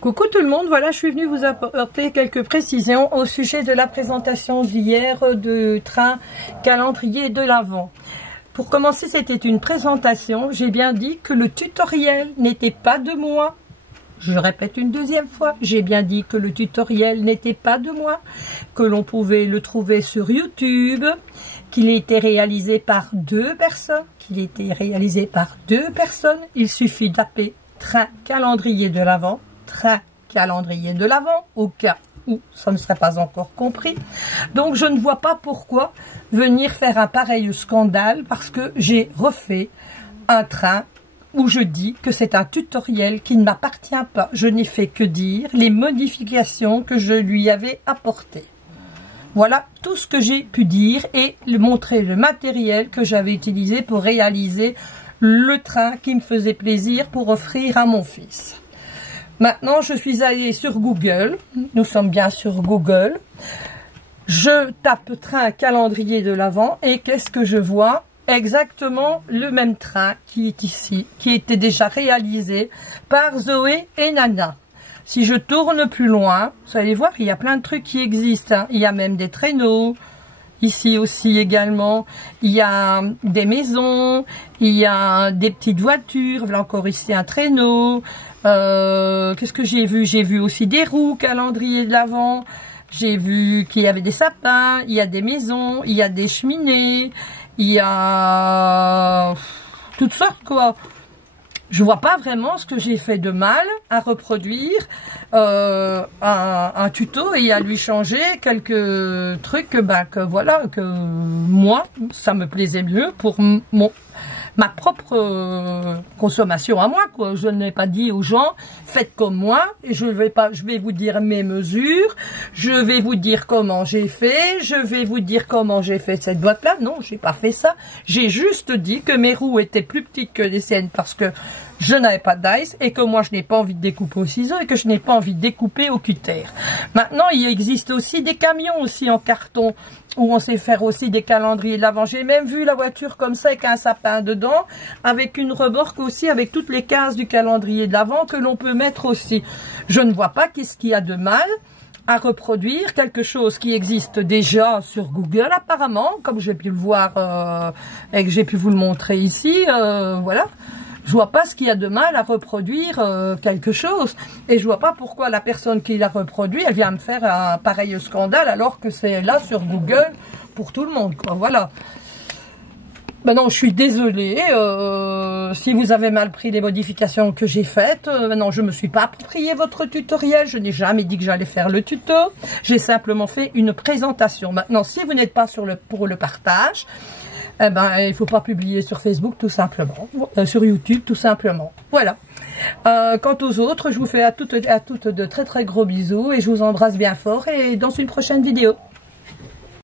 Coucou tout le monde, voilà je suis venue vous apporter quelques précisions au sujet de la présentation d'hier de train calendrier de l'Avent. Pour commencer, c'était une présentation, j'ai bien dit que le tutoriel n'était pas de moi. Je répète une deuxième fois, j'ai bien dit que le tutoriel n'était pas de moi, que l'on pouvait le trouver sur YouTube, qu'il était réalisé par deux personnes, il suffit d'appeler train calendrier de l'Avent, train calendrier de l'Avent, au cas où ça ne serait pas encore compris. Donc je ne vois pas pourquoi venir faire un pareil scandale, parce que j'ai refait un train où je dis que c'est un tutoriel qui ne m'appartient pas. Je n'ai fait que dire les modifications que je lui avais apportées. Voilà tout ce que j'ai pu dire et montrer le matériel que j'avais utilisé pour réaliser le train qui me faisait plaisir pour offrir à mon fils. Maintenant, je suis allée sur Google. Nous sommes bien sur Google. Je tape train calendrier de l'Avent et qu'est-ce que je vois? Exactement le même train qui est ici, qui était déjà réalisé par Zoé et Nana. Si je tourne plus loin, vous allez voir, il y a plein de trucs qui existent, hein. Il y a même des traîneaux. Ici aussi également, il y a des maisons, il y a des petites voitures. Voilà encore ici un traîneau. Qu'est-ce que j'ai vu? J'ai vu aussi des roues, calendrier de l'Avent. J'ai vu qu'il y avait des sapins, il y a des maisons, il y a des cheminées, il y a toutes sortes quoi. Je vois pas vraiment ce que j'ai fait de mal à reproduire un tuto et à lui changer quelques trucs que voilà, que moi ça me plaisait mieux pour ma propre consommation à moi quoi. Je n'ai pas dit aux gens faites comme moi et je vais vous dire mes mesures, je vais vous dire comment j'ai fait, je vais vous dire comment j'ai fait cette boîte là. Non, j'ai pas fait ça. J'ai juste dit que mes roues étaient plus petites que les siennes parce que je n'avais pas de dice et que moi je n'ai pas envie de découper au ciseau et que je n'ai pas envie de découper au cutter. Maintenant, il existe aussi des camions aussi en carton où on sait faire aussi des calendriers de l'Avent. J'ai même vu la voiture comme ça avec un sapin dedans, avec une remorque aussi, avec toutes les cases du calendrier de l'Avent que l'on peut mettre aussi. Je ne vois pas qu'est-ce qu'il y a de mal à reproduire quelque chose qui existe déjà sur Google apparemment, comme j'ai pu le voir et que j'ai pu vous le montrer ici, voilà. Je vois pas ce qu'il y a de mal à reproduire quelque chose. Et je vois pas pourquoi la personne qui l'a reproduit, elle vient me faire un pareil scandale alors que c'est là sur Google pour tout le monde, quoi. Voilà. Maintenant, je suis désolée si vous avez mal pris les modifications que j'ai faites. Maintenant, je me suis pas approprié votre tutoriel. Je n'ai jamais dit que j'allais faire le tuto. J'ai simplement fait une présentation. Maintenant, si vous n'êtes pas pour le partage, eh ben, il faut pas publier sur Facebook tout simplement, sur YouTube tout simplement. Voilà. Quant aux autres, je vous fais à toutes de très très gros bisous et je vous embrasse bien fort et dans une prochaine vidéo.